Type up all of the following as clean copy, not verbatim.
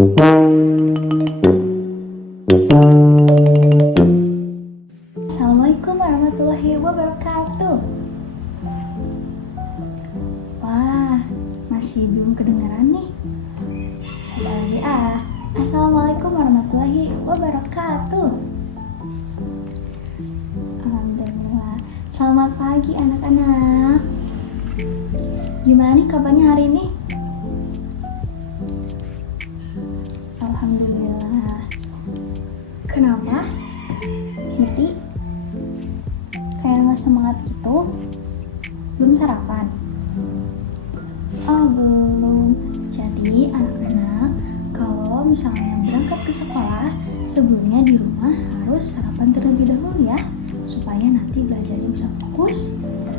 Assalamualaikum warahmatullahi wabarakatuh. Wah, masih belum kedengaran nih. Coba lagi Assalamualaikum warahmatullahi wabarakatuh. Alhamdulillah. Selamat pagi anak-anak. Gimana nih kabarnya hari ini? Alhamdulillah. Kenapa? Siti kayak nggak semangat gitu? Belum sarapan? Oh belum. Jadi anak-anak, kalau misalnya berangkat ke sekolah, sebelumnya di rumah harus sarapan terlebih dahulu ya, supaya nanti belajarnya bisa fokus,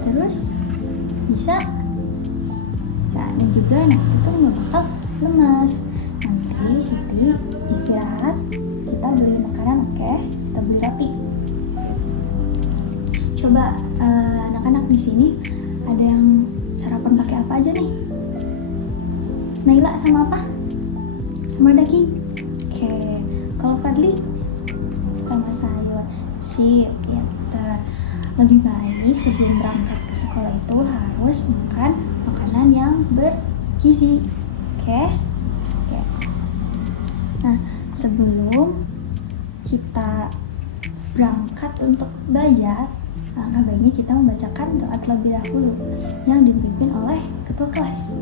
terus bisa saatnya juga nanti itu nggak bakal lemas. Nanti Siti istirahat, kita beli makanan, oke? Kita beli roti. Coba anak-anak di sini ada yang sarapan pakai apa aja nih? Naila sama apa? Sama daging. Oke. Kalau Fadli sama sayur. Sip. Ya. Lebih baik sebelum berangkat ke sekolah itu harus makan makanan yang bergizi. Oke. Nah, sebelum kita berangkat untuk belajar, langkah baiknya kita membacakan doa terlebih dahulu yang dipimpin oleh ketua kelas.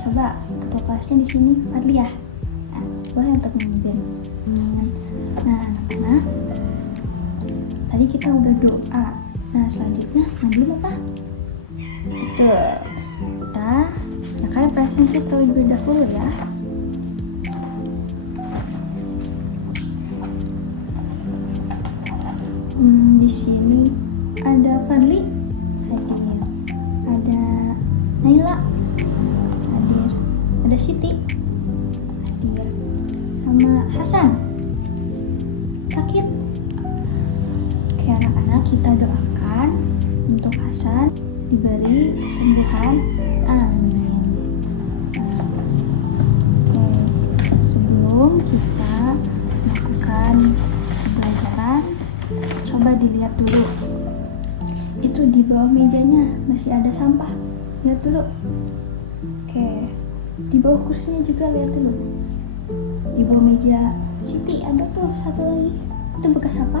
Coba ketua kelasnya di sini, Fadli ya. Nah, boleh untuk memimpin. Nah, anak-anak, tadi kita udah doa. Nah, selanjutnya ngambil apa? Betul. Kita akan presentasi terlebih dahulu ya. Di sini ada Fadli, hadir. Ada Naila, hadir. Ada Siti, hadir. Sama Hasan, sakit. Oke anak-anak, kita doakan untuk Hasan diberi kesembuhan. Amin. Oke, sebelum kita melakukan pembelajaran, coba dilihat dulu. Itu di bawah mejanya masih ada sampah. Lihat dulu. Oke. Di bawah kursinya juga lihat dulu. Di bawah meja Siti ada tuh satu lagi. Itu bekas apa?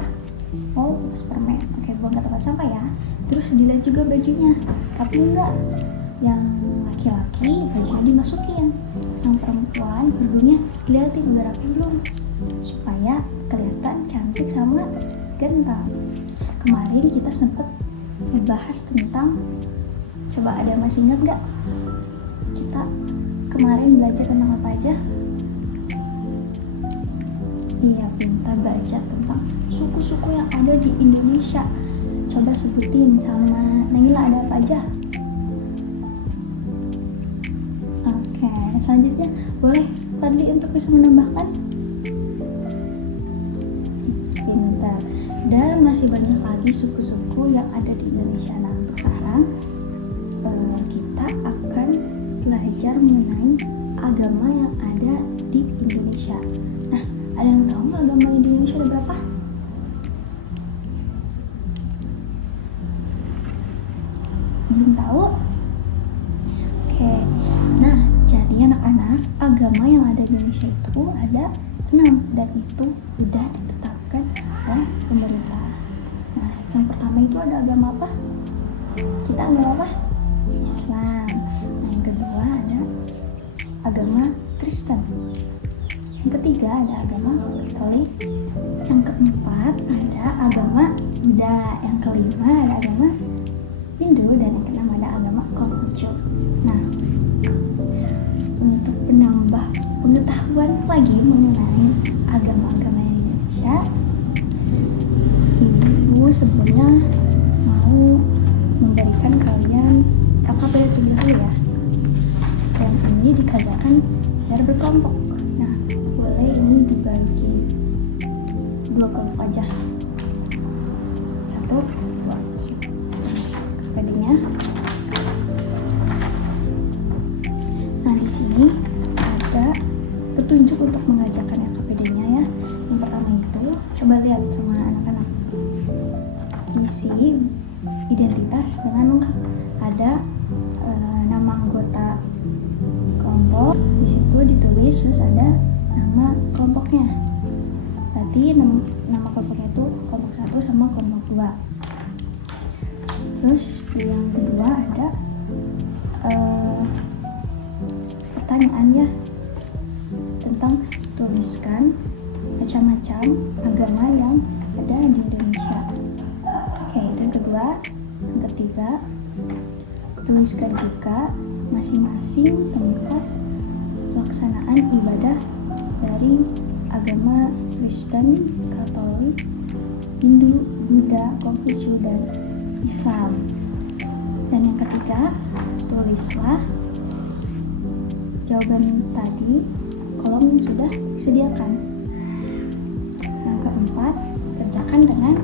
Oh, bekas permen. Oke, buang ke tempat sampah ya. Terus dilihat juga bajunya. Tapi enggak. Yang laki-laki bajunya dimasukin. Yang perempuan kerudungnya dilihatin udah rapi belum, supaya kelihatan cantik sama ganteng. Kemarin kita sempat membahas tentang, coba ada masih ingat gak? Kita kemarin belajar tentang apa aja? Iya, kita belajar tentang suku-suku yang ada di Indonesia. Coba sebutin sama Naila ada apa aja? Oke, selanjutnya boleh Fadli untuk bisa menambahkan? Pintar. Dan masih banyak lagi suku-suku yang ada di Indonesia. Nah, untuk sekarang kita akan belajar mengenai agama yang ada di Indonesia. Nah, ada yang tahu nggak agama di Indonesia ada berapa? Belum tahu? Oke. Nah, jadi anak-anak, agama yang ada di Indonesia itu ada 6, dan itu sudah ditetapkan oleh pemerintah. Nah, yang pertama itu ada agama apa? Kita agama apa? Islam. Nah, yang kedua ada agama Kristen. Yang ketiga ada agama Katolik. Yang keempat ada agama Buddha. Yang kelima ada agama Hindu, dan yang keenam ada agama Konghucu. Nah, untuk menambah pengetahuan lagi mengenai agama-agama di Indonesia, Ibu sebelumnya mau memberikan kalian LKPD dulu ya. Dan ini dikerjakan secara berkelompok. Nah, boleh ini dibagi 2 kelompok aja. 1, 2. LKPD-nya. Nah, di sini ada petunjuk untuk mengajarkan LKPD-nya ya. Yang pertama itu, coba lihat sama anak-anak. Isi identitas dengan lengkap. Ada nama anggota kelompok, di situ ditulis, terus ada nama kelompoknya. Berarti nama kelompoknya itu kelompok 1 sama kelompok 2. Terus yang kedua ada pertanyaan ya, tentang tuliskan macam-macam agama yang ada di Indonesia. Oke, itu yang kedua. Yang ketiga, tuliskan juga masing-masing tempat pelaksanaan ibadah dari agama Kristen, Katolik, Hindu, Buddha, Konghucu, dan Islam. Dan yang ketiga, tulislah jawaban tadi kolom yang sudah disediakan. Yang keempat, kerjakan dengan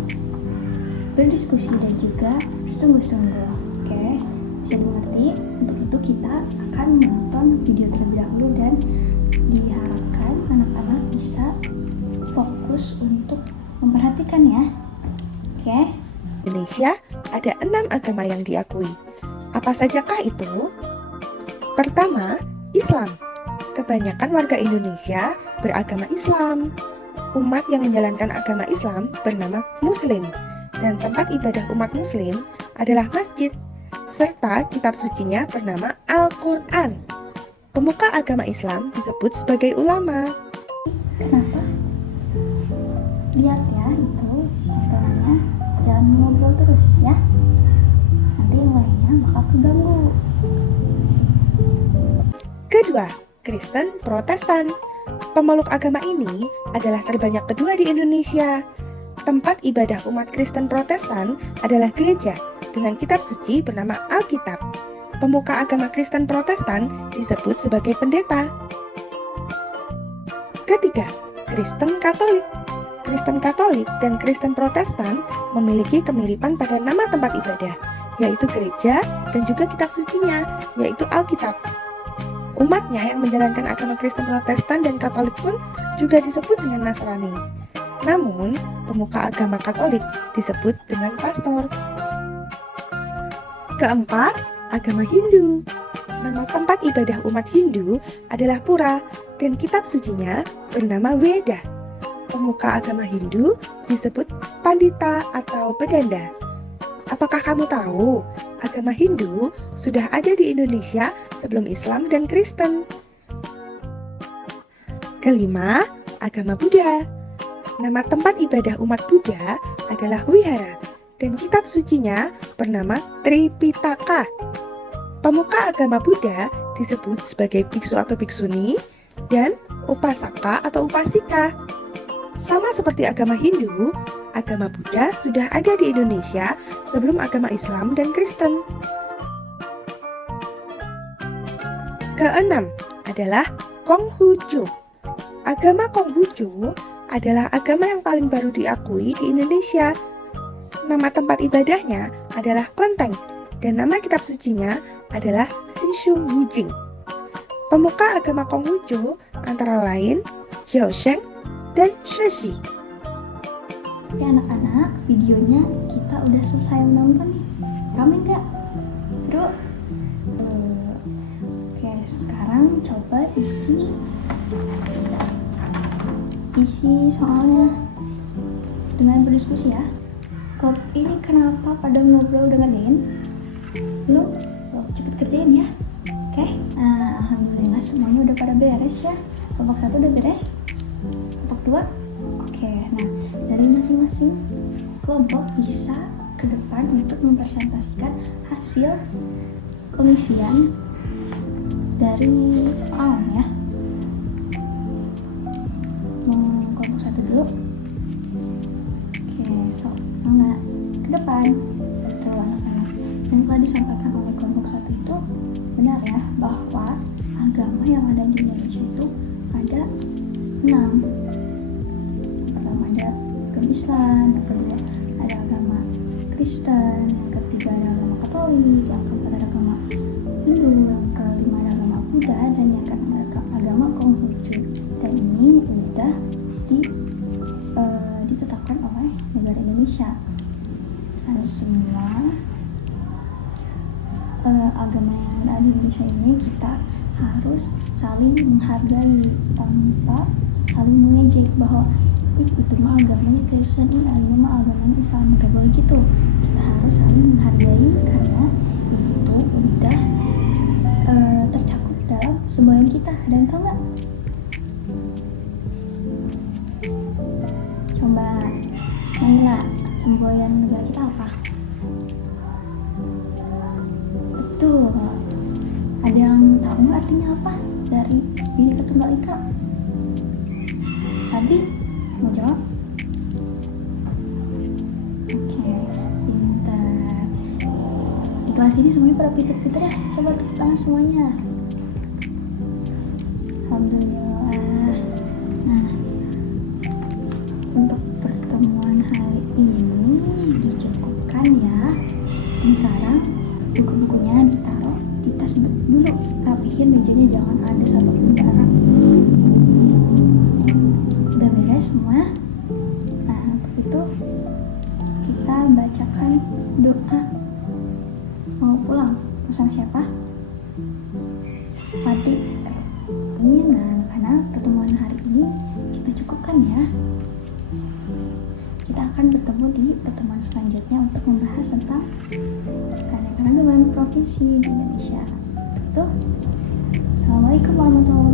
berdiskusi dan juga bersungguh-sungguh. Oke, bisa dimengerti. Untuk itu kita akan menonton video terlebih dahulu dan diharapkan anak-anak bisa fokus untuk memperhatikan ya. Oke. Indonesia ada 6 agama yang diakui. Apa sajakah itu? Pertama, Islam. Kebanyakan warga Indonesia beragama Islam. Umat yang menjalankan agama Islam bernama Muslim, dan tempat ibadah umat Muslim adalah masjid, serta kitab sucinya bernama Al-Quran. Pemuka agama Islam disebut sebagai ulama. Kenapa? Lihat ya, itu tontonannya, jangan ngobrol terus ya, nanti yang lainnya bakal keganggu. Kedua, Kristen Protestan. Pemeluk agama ini adalah terbanyak kedua di Indonesia. Tempat ibadah umat Kristen Protestan adalah gereja dengan kitab suci bernama Alkitab. Pemuka agama Kristen Protestan disebut sebagai pendeta. Ketiga, Kristen Katolik. Kristen Katolik dan Kristen Protestan memiliki kemiripan pada nama tempat ibadah, yaitu gereja dan juga kitab sucinya, yaitu Alkitab. Umatnya yang menjalankan agama Kristen Protestan dan Katolik pun juga disebut dengan Nasrani. Namun, pemuka agama Katolik disebut dengan pastor. Keempat, agama Hindu. Nama tempat ibadah umat Hindu adalah Pura dan kitab sucinya bernama Weda. Pemuka agama Hindu disebut Pandita atau Pedanda. Apakah kamu tahu, agama Hindu sudah ada di Indonesia sebelum Islam dan Kristen? Kelima, agama Buddha. Nama tempat ibadah umat Buddha adalah Wihara dan kitab sucinya bernama Tripitaka. Pemuka agama Buddha disebut sebagai biksu atau biksuni dan upasaka atau upasika. Sama seperti agama Hindu, agama Buddha sudah ada di Indonesia sebelum agama Islam dan Kristen. Keenam adalah Konghucu. Agama Konghucu adalah agama yang paling baru diakui di Indonesia. Nama tempat ibadahnya adalah Klenteng dan nama kitab sucinya adalah Sishu Wujing. Pemuka agama Konghucu antara lain Jiaosheng dan Shashi. Ya anak-anak, videonya kita udah selesai nonton nih. Rame nggak? Seru? Oke, sekarang coba isi soalnya dengan berdiskusi ya. Kok ini kenapa pada ngobrol dengerin? Lu cepet kerjain ya. Oke, alhamdulillah semuanya udah pada beres ya. Kelompok 1 udah beres. Kelompok 2? Oke, nah dari masing-masing kelompok bisa ke depan untuk mempresentasikan hasil pengisian dari soal ya. Kelompok 1 dulu. Oke, semangat ke depan. Betul anak-anak. Yang telah disampaikan oleh kelompok 1 itu benar ya, bahwa agama yang ada di Indonesia itu ada 6. Yang pertama ada agama Islam, yang kedua ada agama Kristen, yang ketiga ada agama Katolik, yang keempat ada agama Hindu, yang kelima ada agama Buddha, dan yang keenam ada agama Konghucu. Dan harus saling menghargai tanpa saling mengejek bahwa itu mah agamanya Kristen, ini mah agamanya Islam. Gak boleh gitu. Kita harus saling menghargai karena itu udah tercakup dalam semboyan kita. Ada yang tahu nggak? Coba Naila, semboyan negara kita apa? Betul. Ada yang tahu nggak artinya apa dari Bhinneka Tunggal Ika? Tadi mau jawab? Oke, pintar. Di kelas ini semuanya pada pintar-pintar ya. Coba tepuk tangan semuanya. Alhamdulillah. Nah, untuk pertemuan hari ini dicukupkan ya. Dan sekarang buku-bukunya ditaruh di tas dulu. Rapihin mejanya, jangan ada satupun barang. Udah beres semua? Nah, untuk itu kita bacakan doa. Mau pulang? Sama siapa? Pati. Nah, karena pertemuan hari ini kita cukupkan ya. Kita akan bertemu di pertemuan selanjutnya untuk membahas tentang keanekaragaman provinsi di Indonesia. Assalamualaikum warahmatullahi wabarakatuh.